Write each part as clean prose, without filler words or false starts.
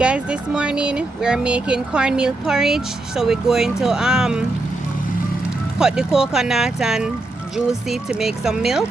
Guys, this morning we are making cornmeal porridge, so we're going to cut the coconut and juice it to make some milk.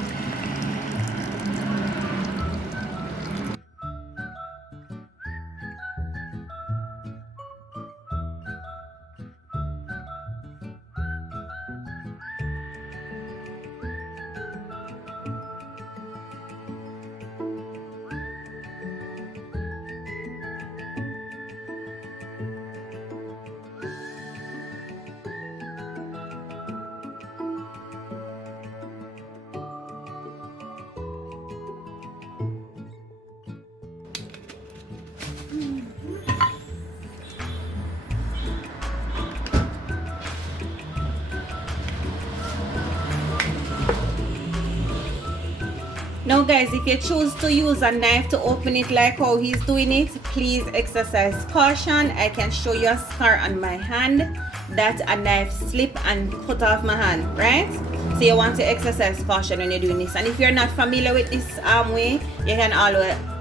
Now guys, if you choose to use a knife to open it like how he's doing it, please exercise caution. I can show you a scar on my hand that a knife slipped and cut off my hand, right? So you want to exercise caution when you're doing this. And if you're not familiar with this way, you can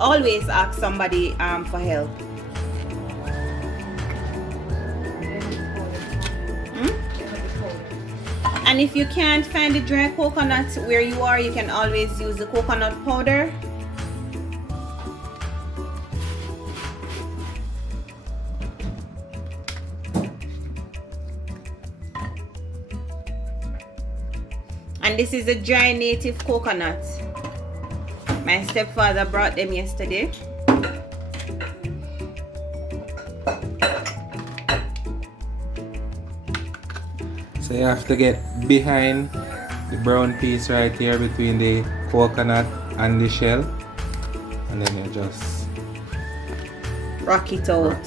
always ask somebody for help. And if you can't find the dry coconut where you are, you can always use the coconut powder. And this is a dry native coconut. My stepfather brought them yesterday. So you have to get behind the brown piece right here between the coconut and the shell, and then you just rock it out.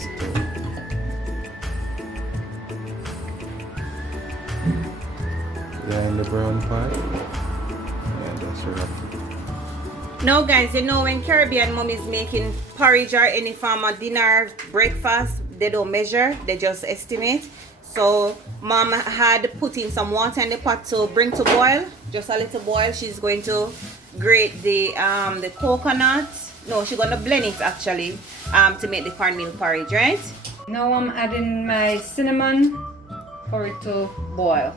Behind the brown part, and just rock it. Now guys, you know when Caribbean mom is making porridge or any form of dinner, breakfast, they don't measure, they just estimate. So mom had put in some water in the pot to bring to boil, just a little boil. She's going to grate the coconut. No, she's gonna blend it actually to make the cornmeal porridge, right? Now I'm adding my cinnamon for it to boil.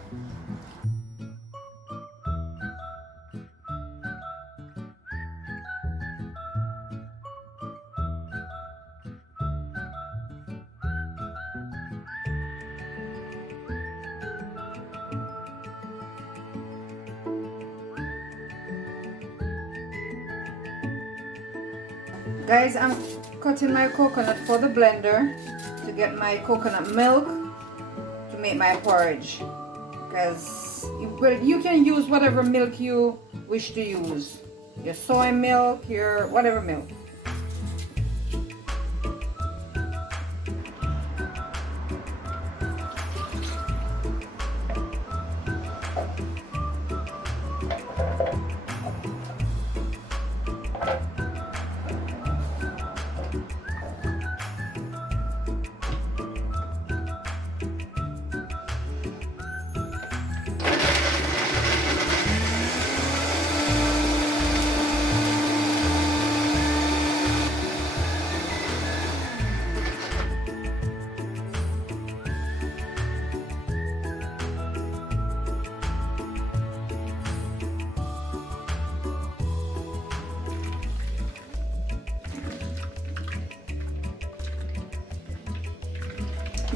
Guys, I'm cutting my coconut for the blender to get my coconut milk to make my porridge. Because you can use whatever milk you wish to use. Your soy milk, your whatever milk.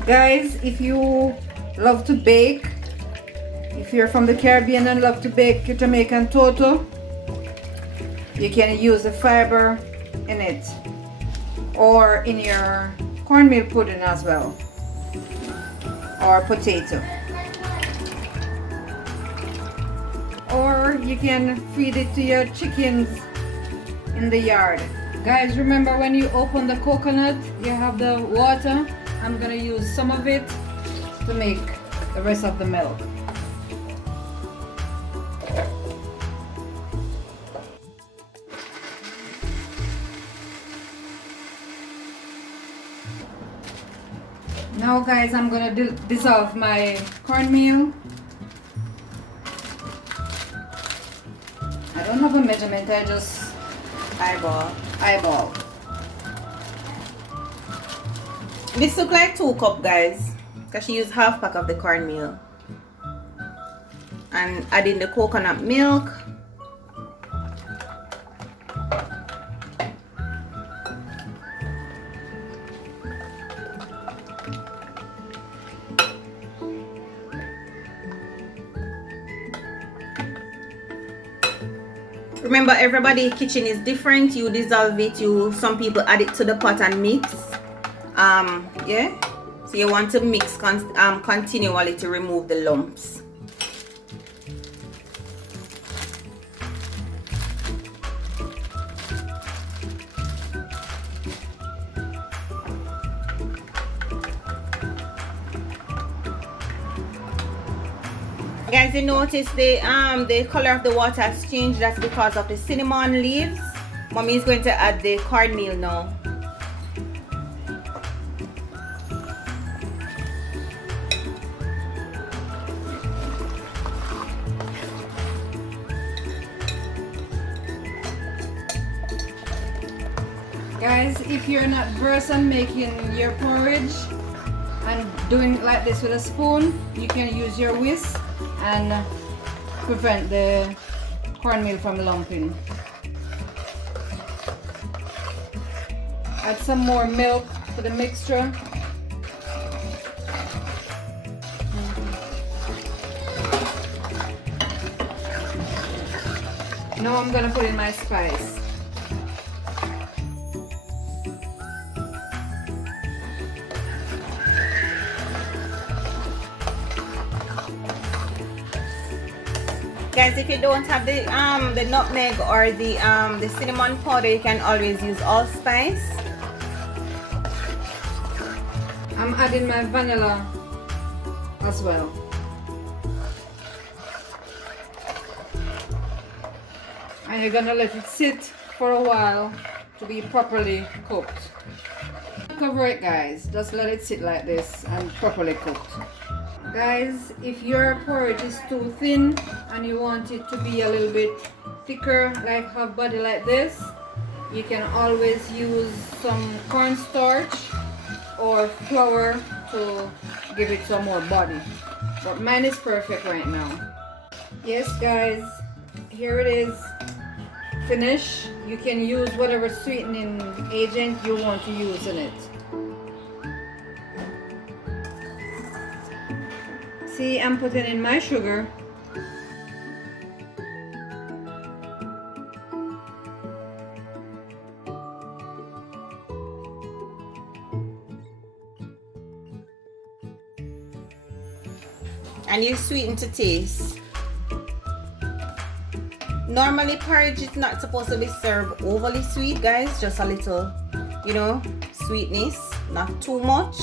Guys, if you love to bake, if you're from the Caribbean and love to bake your Jamaican toto, you can use the fiber in it or in your cornmeal pudding as well, or potato, or you can feed it to your chickens in the yard. Guys, remember when you open the coconut, you have the water. I'm gonna use some of it to make the rest of the milk. Now guys, I'm gonna dissolve my cornmeal. I don't have a measurement, I just Eyeball. eyeball. This look like 2 cups, guys, because she used half pack of the cornmeal. And add in the coconut milk. Remember, everybody's kitchen is different. You dissolve it, some people add it to the pot and mix. Yeah, so you want to mix continually to remove the lumps. Guys, you notice the color of the water has changed. That's because of the cinnamon leaves. Mommy is going to add the cornmeal now. Guys, if you're not versed on making your porridge and doing it like this with a spoon, you can use your whisk and prevent the cornmeal from lumping. Add some more milk to the mixture. Now I'm gonna put in my spice. Guys, if you don't have the nutmeg or the cinnamon powder, you can always use allspice. I'm adding my vanilla as well. And you're gonna let it sit for a while to be properly cooked. Cover it, guys. Just let it sit like this and properly cooked. Guys, if your porridge is too thin and you want it to be a little bit thicker, like have body like this, you can always use some cornstarch or flour to give it some more body. But mine is perfect right now. Yes, guys, here it is. Finish. You can use whatever sweetening agent you want to use in it. See, I'm putting in my sugar. And you sweeten to taste. Normally porridge is not supposed to be served overly sweet, guys, just a little, you know, sweetness, not too much.